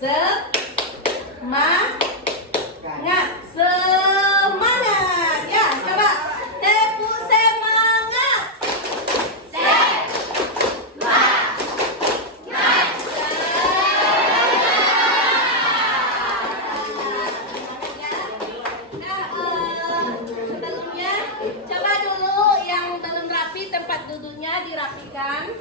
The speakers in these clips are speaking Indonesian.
Semangat. Ya, coba tepuk semangat. Sebelumnya coba dulu yang belum rapi tempat duduknya dirapikan.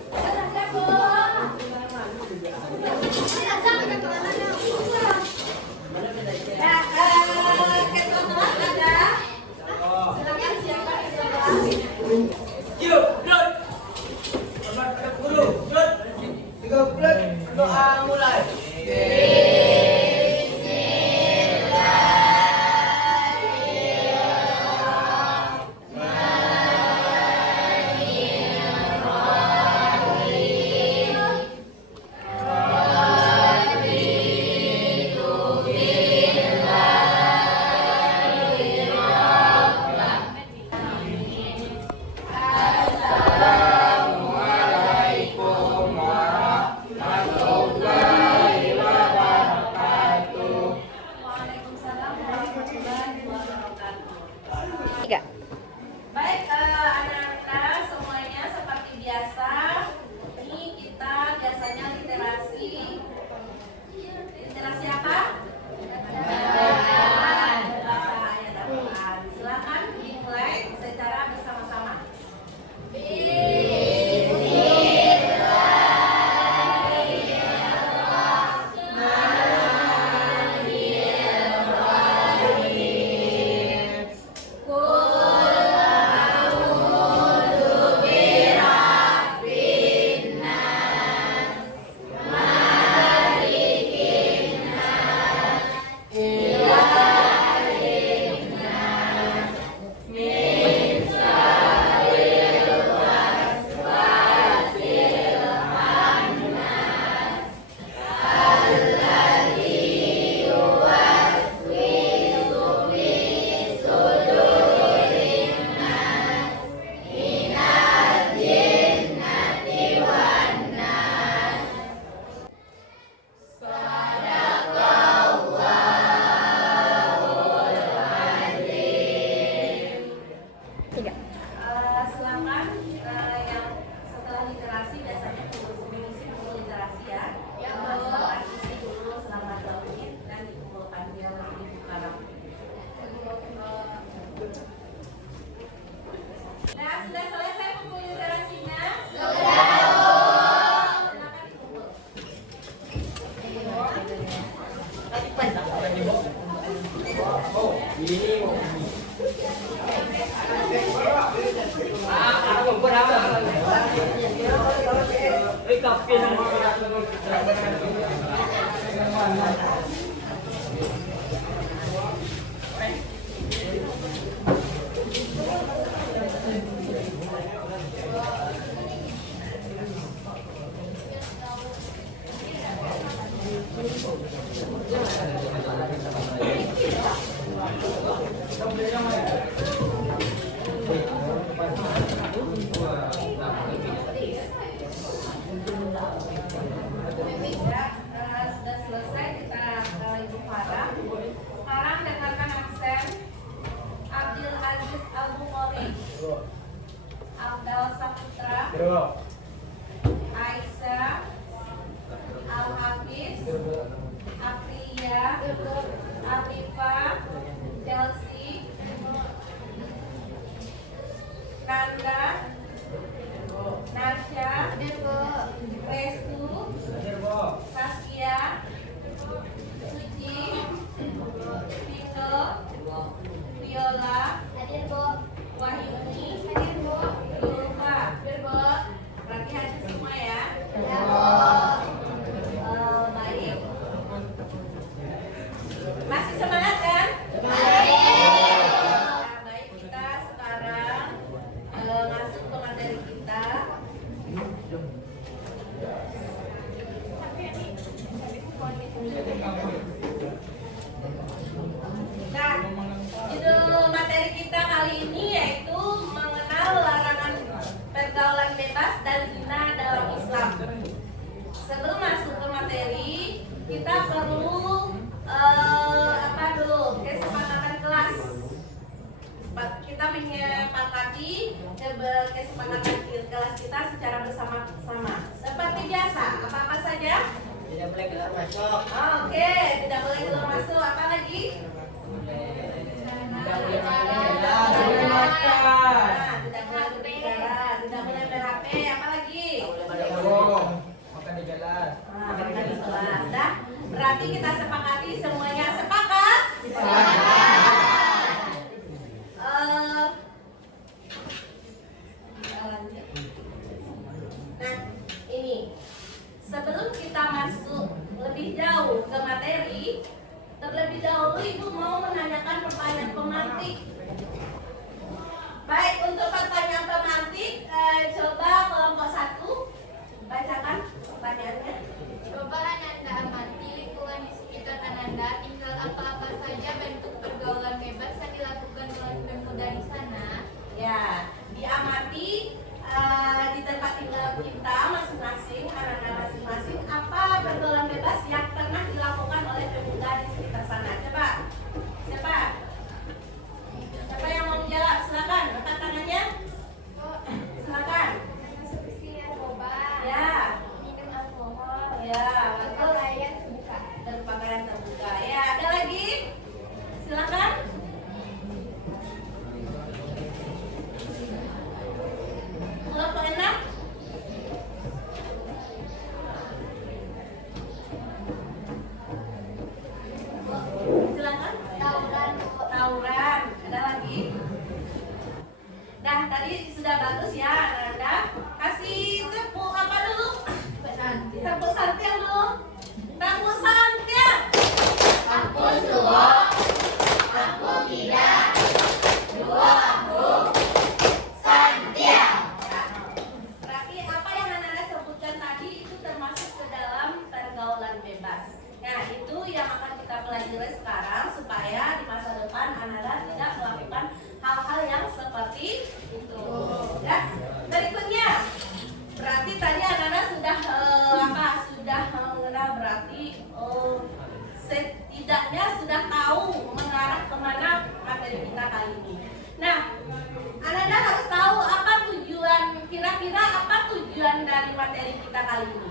Doa mulai. Baik anak-anak semuanya seperti biasa. Ini kita biasanya literasi. Literasi apa? Ayat Al-Quran. Silakan dimulai secara bersama-sama. Silakan yang setelah literasi biasanya mengisi buku literasi ya. Silakan isi dulu selama 2 menit dan dikumpulkan biar lebih dibuka rapi. Nah, sudah selesai buku literasinya? Sudah. Silakan dikumpul. Sudah selesai kita Ibu Farah. Sekarang dengarkan aksen Abdul Aziz Al-Bukhari, Abdal Saputra, Aisyah, Al-Hafiz, Apriya, Atifah, Chelsea, Nanda, Nasya, Restu, Saskia, Suci, Vito, Viola, Wahyuni, Yulka, kesepakatan kelas kita secara bersama-sama. Seperti biasa, apa-apa saja? Tidak boleh keluar masuk. Oke, tidak boleh keluar masuk. Apa lagi? Tidak boleh makan. Tidak boleh berbicara, tidak boleh ber-HP. Apa lagi? Makan di jalan. Makan di kelas. Dah, berarti kita sepakati semuanya. Sepakat? Nah, ini sebelum kita masuk lebih jauh ke materi, terlebih dahulu Ibu mau menanyakan pertanyaan pemantik. Baik, untuk pertanyaan pemantik, coba kelompok 1 bacakan pertanyaannya. Coba Ananda amati lingkungan di sekitar Ananda, tinggal apa-apa saja bentuk pergaulan bebas yang dilakukan oleh pemuda di sana. Ya, diamati di tempat tinggal kita masing-masing, anak-anak masing-masing, apa pergaulan bebas yang pernah dilakukan oleh pemuda di sekitar sana. Coba, siapa? Siapa yang mau menjawab? Silakan, angkat tangannya. Silakan. Seperti narkoba, Ya, minum alkohol, ya, betul. berpakaian terbuka. Dan pakaian terbuka. Ya, ada lagi? Silakan. Kelompok 6. Silakan. Tawuran, Tawuran. Ada lagi? Nah, tadi sudah bagus ya, Anda. Kasih tepuk apa dulu? Tepuk santiang dulu. Tepuk santiang. Kampus dua, kampus tiga, dua kampus, Santiang. Berarti apa yang Anda sebutkan tadi itu termasuk ke dalam pergaulan bebas. Nah, itu yang akan kita pelajari sekarang supaya di masa depan Anda tidak melakukan hal-hal yang seperti itu. Ya. Berikutnya, berarti tadi Anda sudah sudah mengenal berarti setidaknya sudah tahu mengarah kemana materi kita kali ini. Nah, Anda harus tahu apa tujuan, kira-kira apa tujuan dari materi kita kali ini.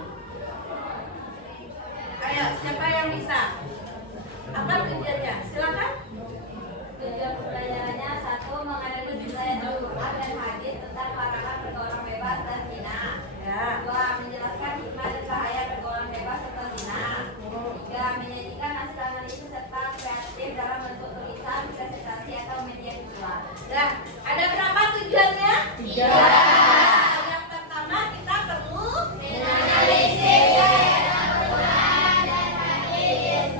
Ayo, siapa yang bisa? Apa tujuannya? Silakan. Tujuan pembelajarannya 1. Menganalisis ayat Al-Quran dan hadis tentang larangan pergaulan bebas dan zina. Ya. 2. Menjelaskan hikmah dan bahaya pergaulan bebas serta zina. 3. Menyajikan hasil analisis serta kreatif dalam bentuk tulisan, presentasi atau media visual. Nah, ada berapa tujuannya? 3. Yang pertama kita perlu Menganalisis ayat Al-Quran dan hadis.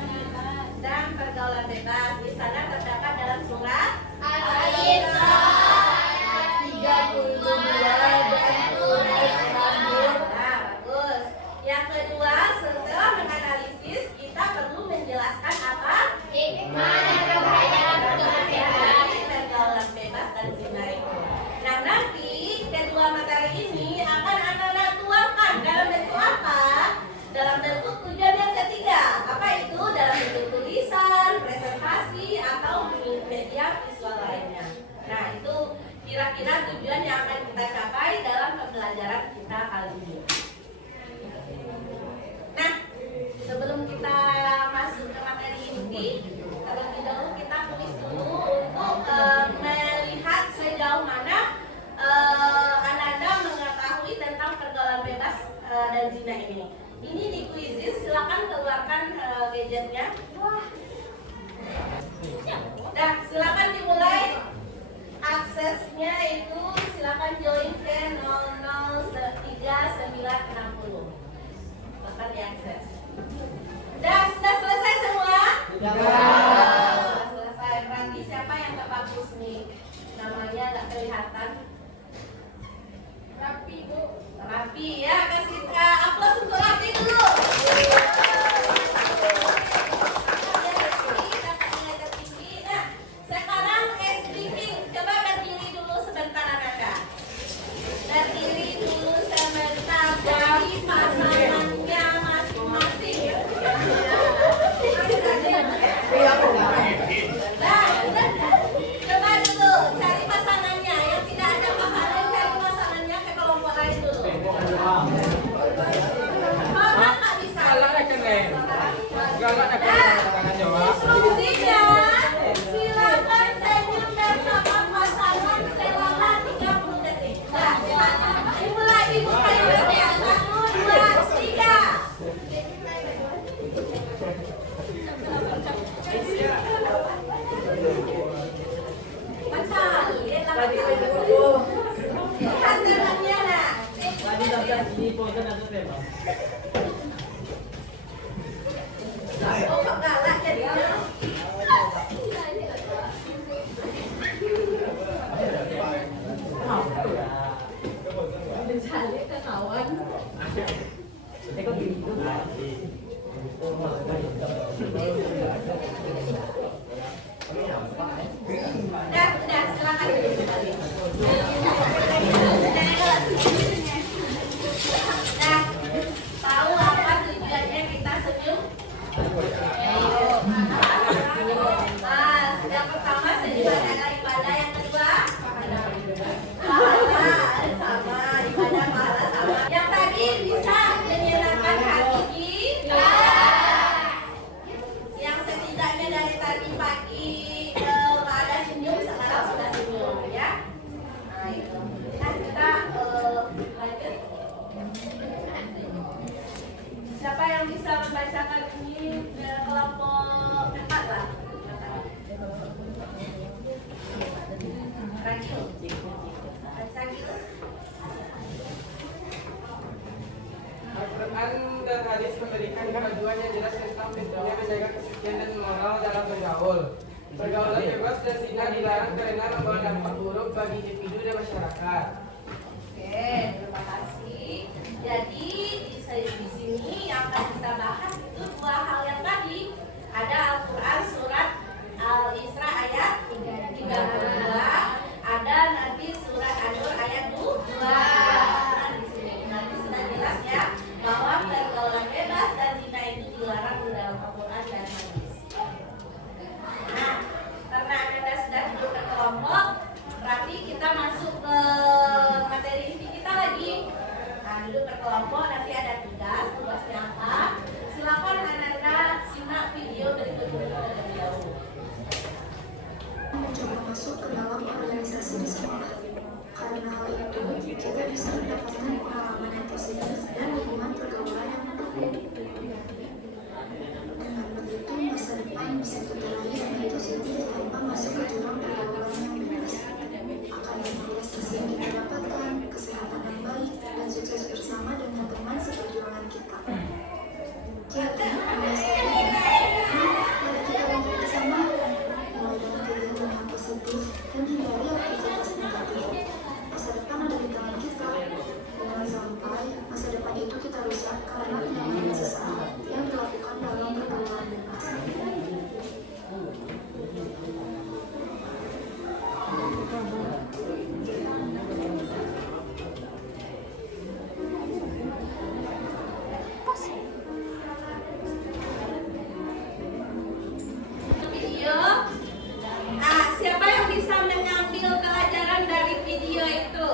dan pergaulan bebas. Di sana terdapat dalam surat Al-Isra ayat 32 dan 29. Nah, bagus. Yang kedua, setelah menganalisis, kita perlu menjelaskan apa? Hikmah dan bahaya pergaulan bebas. Pergaulan bebas dan zina itu. Nah, nanti kedua materi ini akan anak-anak tuangkan dalam bentuk apa? Dalam bentuk tujuan yang ketiga. Apa itu? Dalam bentuk tulisan, presentasi, atau media visual lainnya. Nah, itu kira-kira tujuan yang akan kita capai dalam pembelajaran kita kali ini. Nah, sebelum kita masuk ke materi inti, terlebih dahulu kita tulis dulu untuk melihat sejauh mana Ananda mengetahui tentang pergaulan bebas dan zina ini. Ini di Quizizz, silakan keluarkan gadgetnya. Nah, silakan dimulai. Aksesnya itu silakan join ke 003960. Silakan diakses. Sudah selesai semua? Sudah selesai. Berarti siapa yang terbagus nih? Namanya nggak kelihatan. Rapi, Bu. Rapi ya, kasih aplaus untuk Rapi dulu. Nah, sekarang speaking, coba berdiri dulu sebentar Ananda. Berdiri dulu sebentar dari pasangannya masing-masing. Nah, coba dulu cari pasangannya. Yang tidak ada pasangan cari pasangannya. Oh, kok galak jadinya? Udah, silakan. Nah, tahu apa tujuannya kita senyum? Yang pertama senyum adalah ibadah, yang kedua pahala sama, ibadah pahala sama. Yang tadi bisa menyenangkan hati yang setidaknya dari tadi pagi ada senyum, sekarang sudah senyum ya. Nah itu. Nah kita lanjut. Siapa yang bisa membacakan ini kelompok 4 lah? Rachel. Al-Quran dan hadis memberikan kemajuan yang jelas tentang pentingnya menjaga kesucian dan moral dalam bergaul. Pergaulan bebas dan zina dilarang karena membawa dampak buruk bagi individu dan masyarakat. Oke, terima kasih. Jadi di sini yang akan kita bahas itu dua hal yang tadi. Ada Al-Quran surat Al-Isra ayat 32. Ada nanti surat An-Nur ayat 2. Nah, di sini nanti sudah jelas ya bahwa pergaulan bebas dan zina itu dilarang di dalam Al-Quran dan hadis. Nah, karena Anda sudah duduk ke kelompok, berarti kita masuk ke materi inti kita lagi. Nah, duduk ke kelompok nanti ada tugas. Tugasnya apa? Silakan Anda simak video berikut ini terlebih dahulu. Mencoba masuk ke dalam organisasi di sekolah. Karena hal itu, kita bisa mendapatkan pengalaman yang positif dan hubungan pergaulan yang mendukung. Dengan begitu, masa depan bisa kita raih dengan positif tanpa masuk ke jurang pergaulan yang bebas. Akan ada prestasi yang kita dapatkan, kesehatan yang baik, dan sukses bersama dengan teman seperjuangan kita. Jadi, mari kita bantu bersama, mulai dengan kegiatan yang positif dan hindari aktivitas negatif. Masa depan ada di tangan kita. Jangan sampai masa depan itu kita rusak karena kenyamanan sesaat yang dilakukan dalam pergaulan bebas. Video. Nah, siapa yang bisa mengambil pelajaran dari video itu?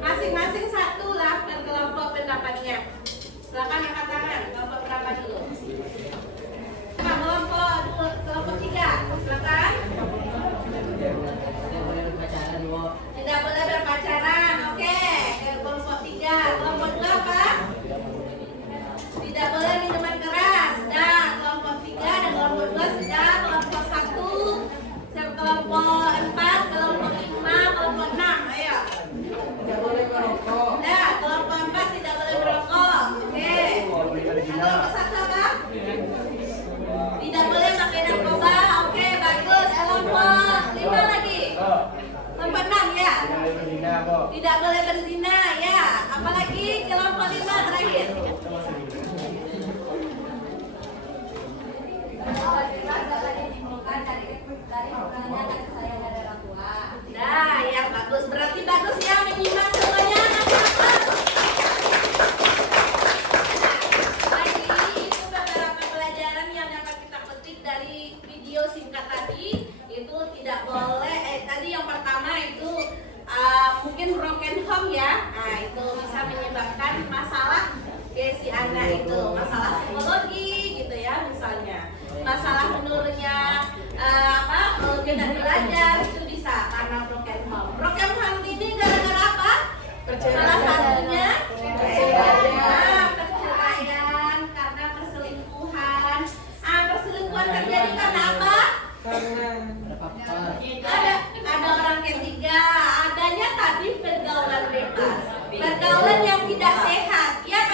Masing-masing satu lah per kelompok pendapatnya. Silakan angkat tangan. Kelompok berapa dulu? Kelompok 3. Silakan. Tidak boleh berpacaran. Oke. Kelompok 3. Kelompok 2 apa? Tidak boleh minuman keras. Sudah. Kelompok 3 dan kelompok 2 sudah. Kelompok 1, kelompok 4, kelompok 5, kelompok 6. Ayo. Tidak boleh merokok. Nah, kelompok 4 tidak boleh merokok. Oke. Kelompok 1 apa? Tidak boleh pakai narkoba. Oke, bagus. Kelompok 5 lagi. Kelompok 6 ya. Tidak boleh berzina ya. Apalagi kelompok 5 terakhir. Bahwa bebas dapat ditimbulkan dari pertanyaan dan kesayang dari orang tua. Nah, ya bagus. Berarti bagus ya menyimak semuanya. Tadi itu beberapa pelajaran yang dapat kita petik dari video singkat tadi. Itu tidak boleh. Tadi yang pertama itu mungkin broken home ya. Nah, itu bisa menyebabkan masalah si anak itu, masalah psikologi gitu ya misalnya. Masalah menurunnya minat belajar itu bisa karena broken home. Broken home ini gara-gara apa? Salah satunya perceraian karena perselingkuhan. Perselingkuhan terjadi karena apa? Ada orang ketiga. Adanya tadi pergaulan bebas, pergaulan yang tidak sehat, ya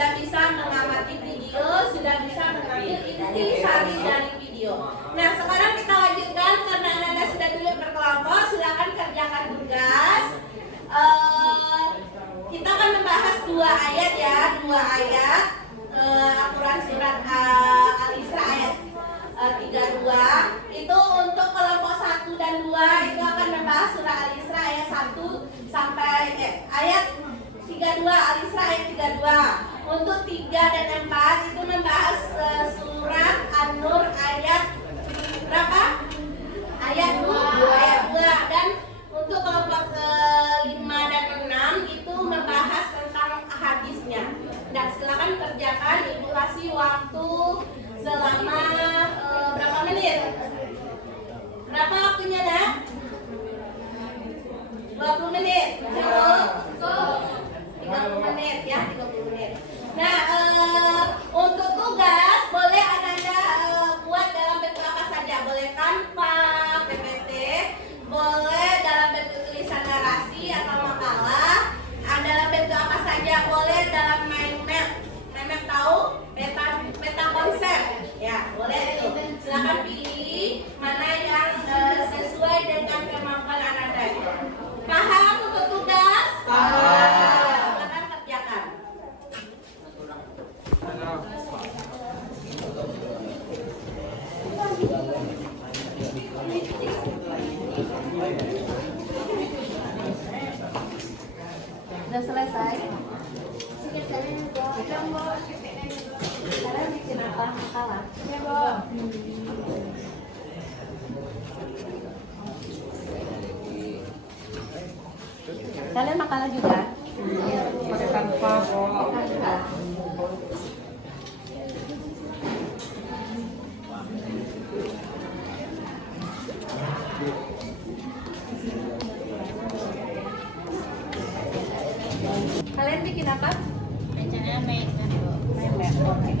sudah bisa mengamati video, sudah bisa mengambil intisari dari video. Nah, sekarang kita lanjutkan karena Anda sudah duduk berkelompok, silakan kerjakan tugas. Kita akan membahas 2 ayat ya, 2 ayat Al-Quran surat Al-Isra ayat 32. Itu untuk kelompok 1 dan 2 itu akan membahas surah Al-Isra ayat 1 sampai ayat 32, Al-Isra ayat 32. Untuk 3 dan 4 itu membahas surat An-Nur ayat berapa? Ayat 2. Dan untuk kelompok 5 dan 6 itu membahas tentang hadisnya. Dan silakan kerjakan, Ibu kasih waktu selama berapa menit? Berapa waktunya, Nak? 20 menit. Cukup? 30 menit ya, 30 menit. Nah, untuk tugas boleh Anda buat dalam bentuk apa saja. Boleh Canva, PPT, boleh dalam bentuk tulisan narasi atau makalah. Dalam bentuk apa saja, boleh dalam mind map. Mind map tahu? Peta konsep. Ya, boleh itu. Silakan pilih mana yang sesuai dengan kemampuan Anda. Paham untuk tugas? Paham. Silakan kerjakan. Sudah selesai? Sekarang bikin apa? Makalah? Ya, Bu. Kalian makalah juga? Pakai tanpa kok. Kalian bikin apa? Rencananya main kan, Bu. Main map. Oke.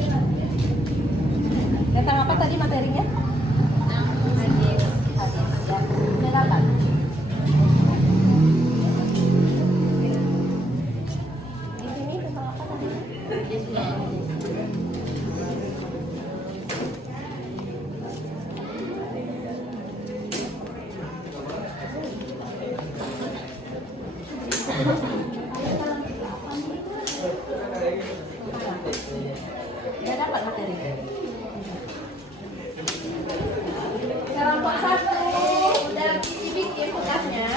Tentang apa tadi materinya? Hadis. Hadis. Ya. Sudah dapat? Di sini tentang apa tadi? Dia sudah Sudah dapat materinya? Kelompok 1 udah bikin tugasnya.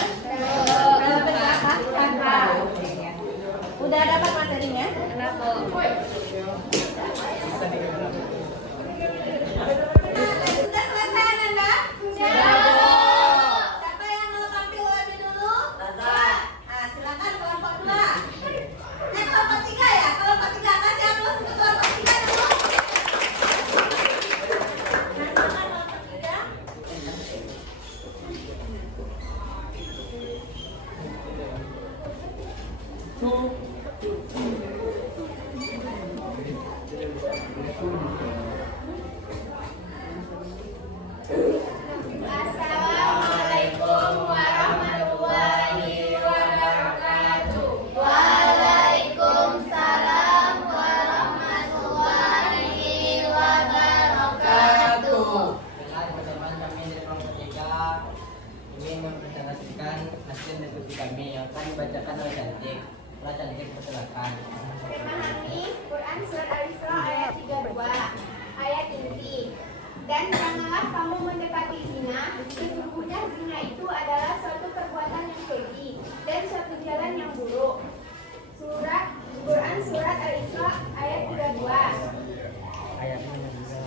Dalam bentuk apa? Canva. Udah dapat materinya? kenapa? Sudah selesai, Nanda? Sudah. Siapa yang mau tampil lebih dulu? Nah, silakan kelompok 2. Kelompok 3 ya? Kelompok 3 kasih aplaus untuk kelompok 3 dulu. Nah, silakan kelompok 3. Assalamualaikum warahmatullahi wabarakatuh. Waalaikumsalam warahmatullahi wabarakatuh. Dengan teman-teman kami dari kelompok 3 ingin mempresentasikan hasil diskusi kami yang akan dibacakan oleh Cantik. Setelah Cantik persilakan. Memahami Quran Surat Al-Isra ayat 32 ayat inti. Dan janganlah kamu mendekati zina, sesungguhnya zina itu adalah suatu perbuatan yang keji dan suatu jalan yang buruk. Surat Quran Surat Al-Isra ayat 32. Ayatnya juga.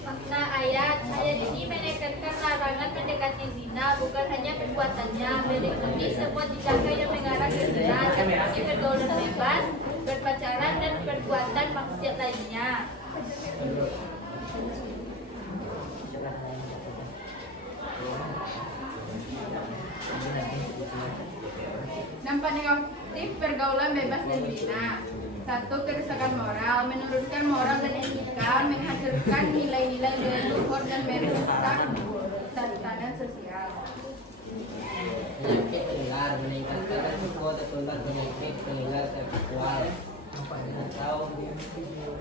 Makna ayat ini menekankan larangan mendekati zina, bukan hanya perbuatannya, meliputi semua tindakan yang mengarah ke zina seperti pergaulan bebas, berpacaran dan perbuatan maksiat lainnya. Dampak negatif pergaulan bebas dan zina. 1. Kerusakan moral, menurunkan moral dan etika, menghancurkan nilai-nilai dari luhur dan merusak tatanan sosial. Penyakit pendengar meningkatkan resiko tertular penyakit pendengar seksual. atau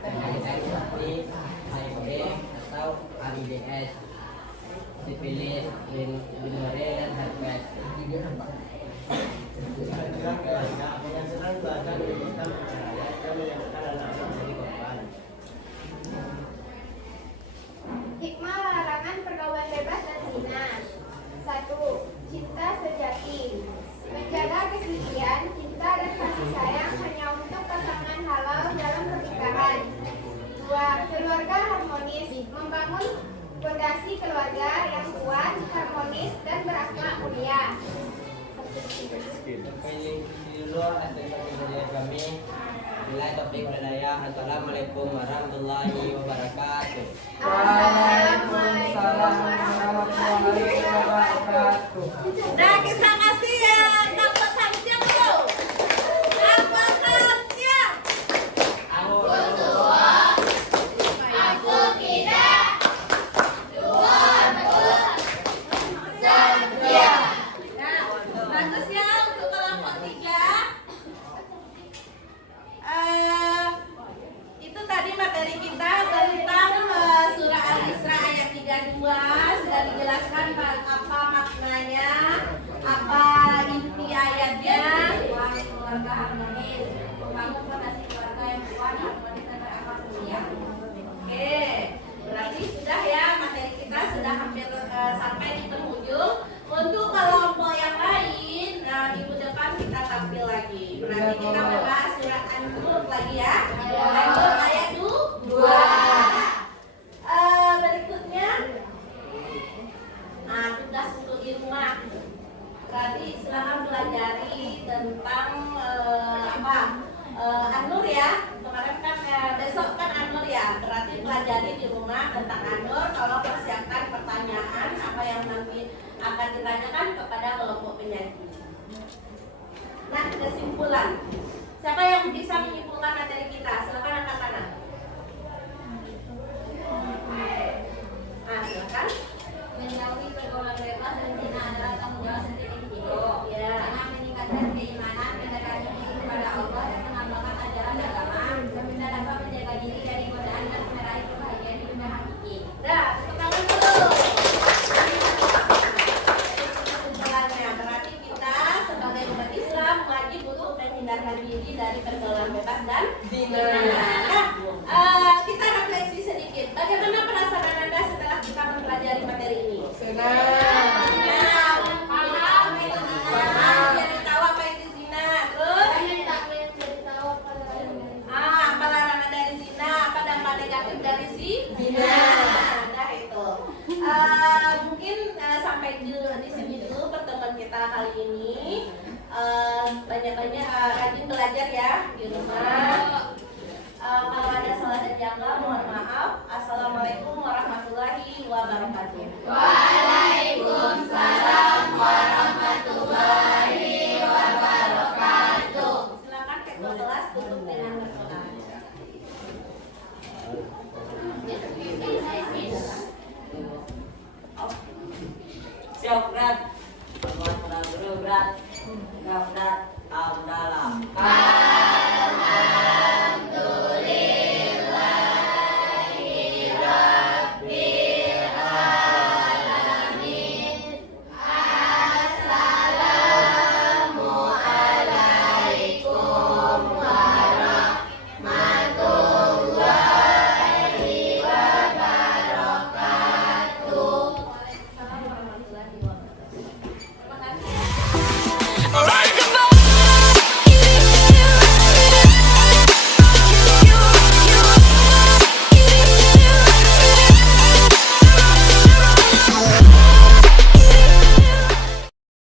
PHDS aktif, AID atau AIDS, sifilis, gonorrea dan herpes. Hikmah larangan pergaulan bebas dan zina. 1. Cinta sejati. Menjaga kesucian, cinta dan kasih sayang hanya untuk pasangan halal dalam pernikahan. 2. Keluarga harmonis. Membangun fondasi keluarga yang kuat, harmonis, dan berakhlak mulia. Sampai dulu dari kami. Bila topik hidayah. Assalamualaikum warahmatullahi wabarakatuh. Waalaikumsalam warahmatullahi wabarakatuh. Nah, kita kasih ya dapat sanjang tuh. Dapat sanjang. Nah, bagus ya untuk kelompok 3. Itu tadi materi kita tentang surah Al-Isra ayat 32. Sudah dijelaskan apa maknanya, apa inti ayatnya. Keluarga harmonis, membangun fondasi keluarga yang kuat, harmonis dan berakhlak mulia. Oke, berarti sudah ya materi kita sudah hampir sampai di penghujung. Untuk kelompok yang lain, minggu depan kita tampil lagi. Berarti kita membahas surat An-Nur lagi ya. An-Nur ayat 2. Berikutnya, tugas untuk di rumah. Berarti silakan pelajari tentang An-Nur ya. Kemarin kan besok kan An-Nur ya. Berarti pelajari di rumah tentang An-Nur. Kalau persiapkan pertanyaan apa yang nanti akan ditanyakan kepada kelompok penyaji. Nah, kesimpulan